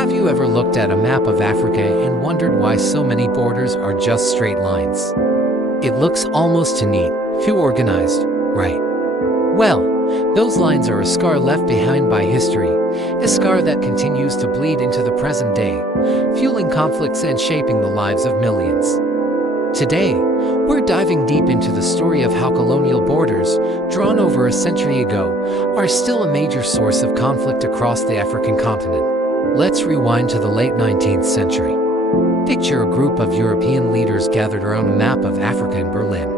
Have you ever looked at a map of Africa and wondered why so many borders are just straight lines? It looks almost too neat, too organized, right? Well, those lines are a scar left behind by history, a scar that continues to bleed into the present day, fueling conflicts and shaping the lives of millions. Today, we're diving deep into the story of how colonial borders, drawn over a century ago, are still a major source of conflict across the African continent. Let's rewind to the late 19th century. Picture a group of European leaders gathered around a map of Africa in Berlin.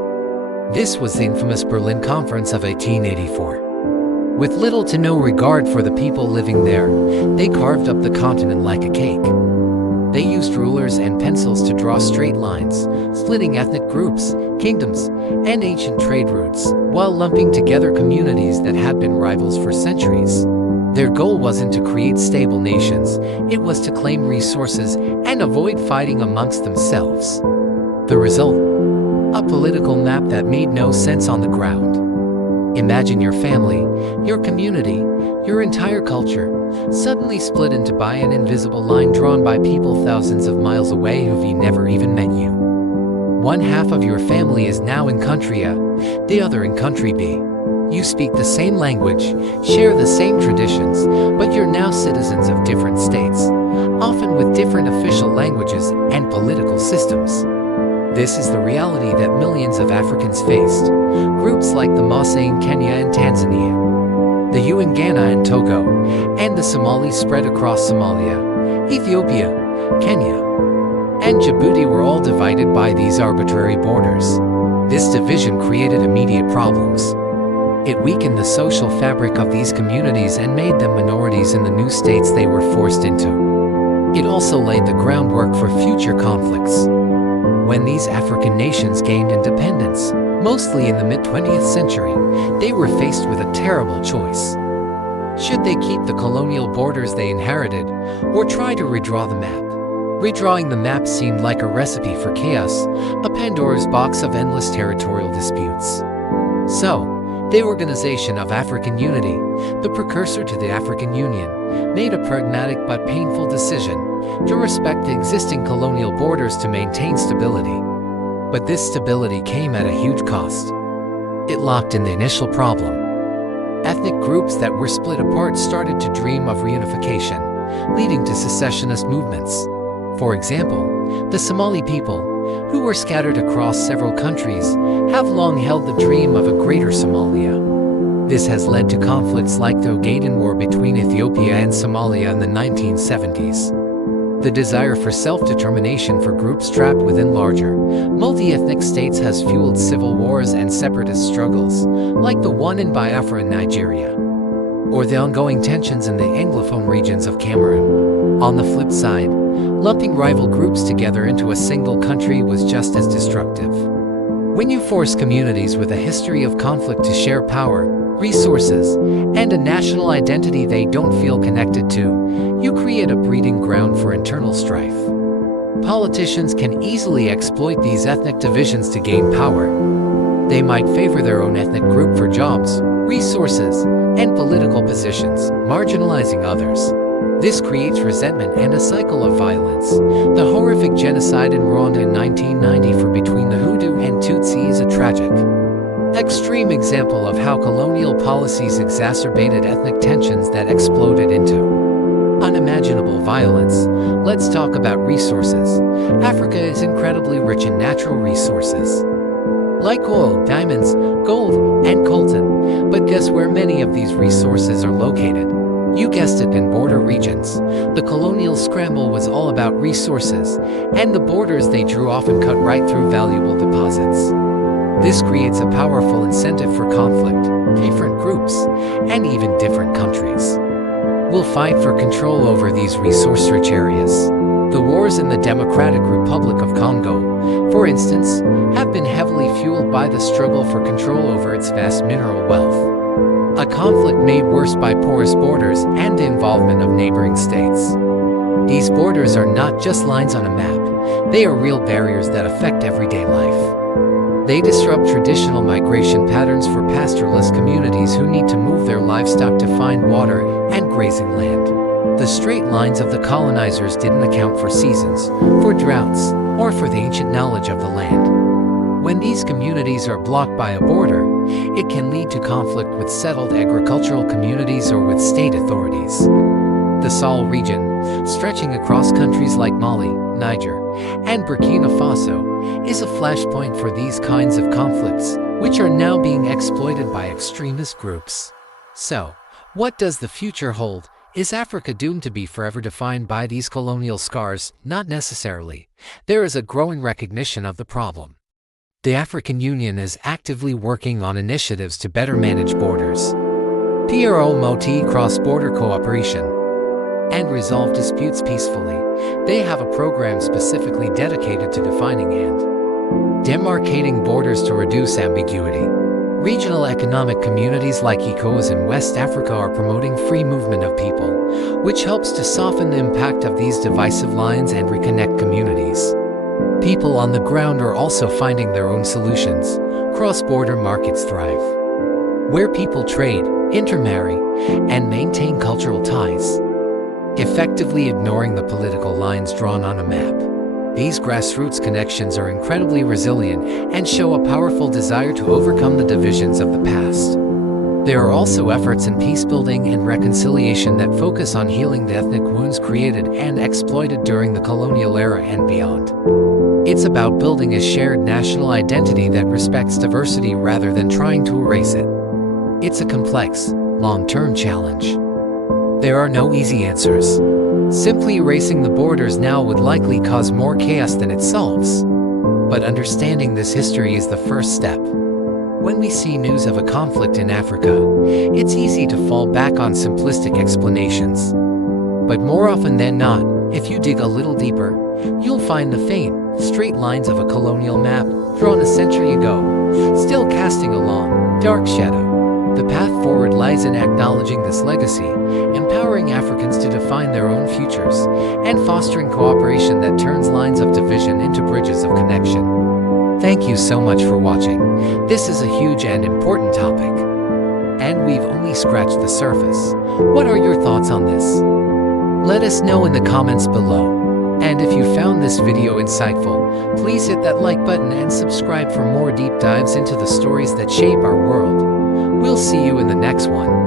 This was the infamous Berlin Conference of 1884. With little to no regard for the people living there, they carved up the continent like a cake. They used rulers and pencils to draw straight lines, splitting ethnic groups, kingdoms, and ancient trade routes, while lumping together communities that had been rivals for centuries. Their goal wasn't to create stable nations, it was to claim resources and avoid fighting amongst themselves. The result? A political map that made no sense on the ground. Imagine your family, your community, your entire culture, suddenly split into by an invisible line drawn by people thousands of miles away who've never even met you. One half of your family is now in country A, the other in country B. You speak the same language, share the same traditions, but you're now citizens of different states, often with different official languages and political systems. This is the reality that millions of Africans faced. Groups like the Maasai in Kenya and Tanzania, the Yu in Ghana and Togo, and the Somalis spread across Somalia, Ethiopia, Kenya, and Djibouti were all divided by these arbitrary borders. This division created immediate problems. It weakened the social fabric of these communities and made them minorities in the new states they were forced into. It also laid the groundwork for future conflicts. When these African nations gained independence, mostly in the mid-20th century, they were faced with a terrible choice. Should they keep the colonial borders they inherited, or try to redraw the map? Redrawing the map seemed like a recipe for chaos, a Pandora's box of endless territorial disputes. So, the Organization of African Unity, the precursor to the African Union, made a pragmatic but painful decision to respect the existing colonial borders to maintain stability. But this stability came at a huge cost. It locked in the initial problem. Ethnic groups that were split apart started to dream of reunification, leading to secessionist movements. For example, the Somali people, who were scattered across several countries, have long held the dream of a greater Somalia. This has led to conflicts like the Ogaden War between Ethiopia and Somalia in the 1970s. The desire for self-determination for groups trapped within larger, multi-ethnic states has fueled civil wars and separatist struggles, like the one in Biafra in Nigeria, or the ongoing tensions in the Anglophone regions of Cameroon. On the flip side, lumping rival groups together into a single country was just as destructive. When you force communities with a history of conflict to share power, resources, and a national identity they don't feel connected to, you create a breeding ground for internal strife. Politicians can easily exploit these ethnic divisions to gain power. They might favor their own ethnic group for jobs, resources, and political positions, marginalizing others. This creates resentment and a cycle of violence. The horrific genocide in Rwanda in 1990 for between the Hutu and Tutsi is a tragic, extreme example of how colonial policies exacerbated ethnic tensions that exploded into unimaginable violence. Let's talk about resources. Africa is incredibly rich in natural resources, like oil, diamonds, gold, and coltan. But guess where many of these resources are located? You guessed it, in border regions. The colonial scramble was all about resources, and the borders they drew often cut right through valuable deposits. This creates a powerful incentive for conflict. Different groups, and even different countries, will fight for control over these resource-rich areas. The wars in the Democratic Republic of Congo, for instance, have been heavily fueled by the struggle for control over its vast mineral wealth. A conflict made worse by porous borders and the involvement of neighboring states. These borders are not just lines on a map, they are real barriers that affect everyday life. They disrupt traditional migration patterns for pastoralist communities who need to move their livestock to find water and grazing land. The straight lines of the colonizers didn't account for seasons, for droughts, or for the ancient knowledge of the land. When these communities are blocked by a border, it can lead to conflict with settled agricultural communities or with state authorities. The Sahel region, stretching across countries like Mali, Niger, and Burkina Faso, is a flashpoint for these kinds of conflicts, which are now being exploited by extremist groups. So, what does the future hold? Is Africa doomed to be forever defined by these colonial scars? Not necessarily. There is a growing recognition of the problem. The African Union is actively working on initiatives to better manage borders, promote cross-border cooperation, and resolve disputes peacefully. They have a program specifically dedicated to defining and demarcating borders to reduce ambiguity. Regional economic communities like ECOWAS in West Africa are promoting free movement of people, which helps to soften the impact of these divisive lines and reconnect communities. People on the ground are also finding their own solutions. Cross-border markets thrive, where people trade, intermarry, and maintain cultural ties, effectively ignoring the political lines drawn on a map. These grassroots connections are incredibly resilient and show a powerful desire to overcome the divisions of the past. There are also efforts in peacebuilding and reconciliation that focus on healing the ethnic wounds created and exploited during the colonial era and beyond. It's about building a shared national identity that respects diversity rather than trying to erase it. It's a complex, long-term challenge. There are no easy answers. Simply erasing the borders now would likely cause more chaos than it solves. But understanding this history is the first step. When we see news of a conflict in Africa, it's easy to fall back on simplistic explanations. But more often than not, if you dig a little deeper, you'll find the faint, straight lines of a colonial map drawn a century ago, still casting a long, dark shadow. The path forward lies in acknowledging this legacy, empowering Africans to define their own futures, and fostering cooperation that turns lines of division into bridges of connection. Thank you so much for watching. This is a huge and important topic, and we've only scratched the surface. What are your thoughts on this? Let us know in the comments below. And if you found this video insightful, please hit that like button and subscribe for more deep dives into the stories that shape our world. We'll see you in the next one.